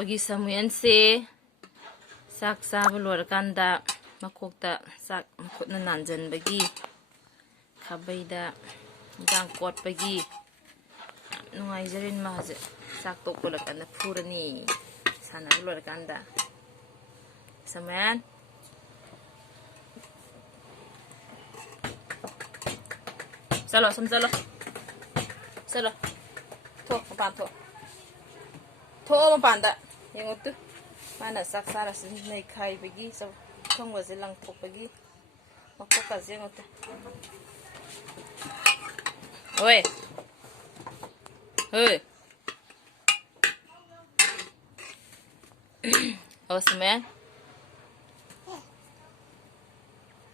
ꯊꯣꯛꯄꯒꯤ ꯁꯃꯨꯌꯦꯟꯁꯦ ꯆꯥꯛ ꯆꯥꯕ ꯂꯣꯏꯔꯀꯥꯟꯗ ꯃꯈꯣꯛꯇ ꯆꯥꯛ ꯃꯈꯨꯠꯅ ꯅꯥꯟꯖꯟꯕꯒꯤ ꯈꯥꯕꯩꯗ ꯏꯟꯖꯥꯡ ꯀꯣꯠꯄꯒꯤ ꯌꯥꯝ ꯅꯨꯡꯉꯥꯏꯖꯔꯦ ꯃꯥꯁꯦ ꯆꯥꯛ ꯇꯣꯛꯄ ꯂꯣꯏꯔꯀꯥꯟꯗ ꯐꯨꯔꯅꯤ ꯁꯥꯟꯅꯕ ꯂꯣꯏꯔꯀꯥꯟꯗ ꯁꯃꯌꯥꯟ चलो सम चलो चलो थो मपान थो मपानदा येंगोतु माना sak saras nei khai bagi so thongwa je lang thok bagi makko ka je ngote oi oi osman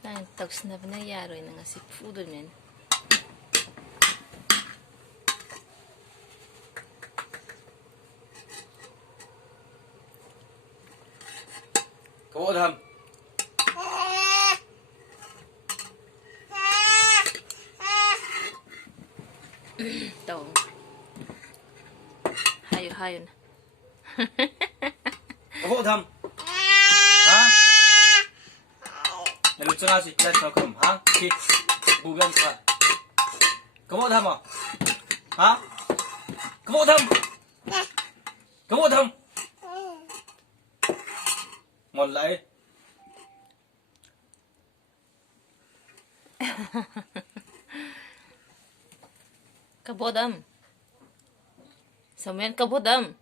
nang taksna bana yaroi nang asi fudur men Có thầm tao hayo na có thầm hả để lúc cho chị ra cho cầm hả chị bù gan cả có thầm à hả có thầm ngon lại kabodam samen kabodam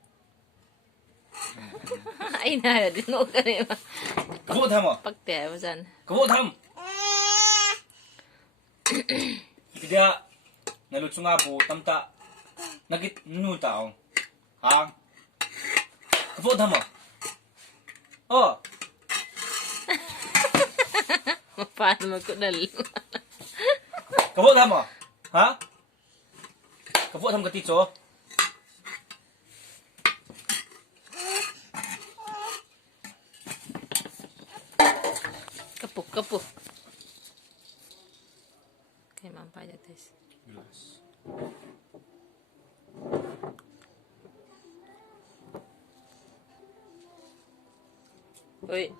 ai na din no kare ma có thầm à pakte ma jan có thầm kia na lúc cho bù tâm ta nagit nu tao hả có thầm à paano magkudal Kamu thầm à? Hả? Kamu thầm cái tí chỗ? kapuk kay mampaya tes oi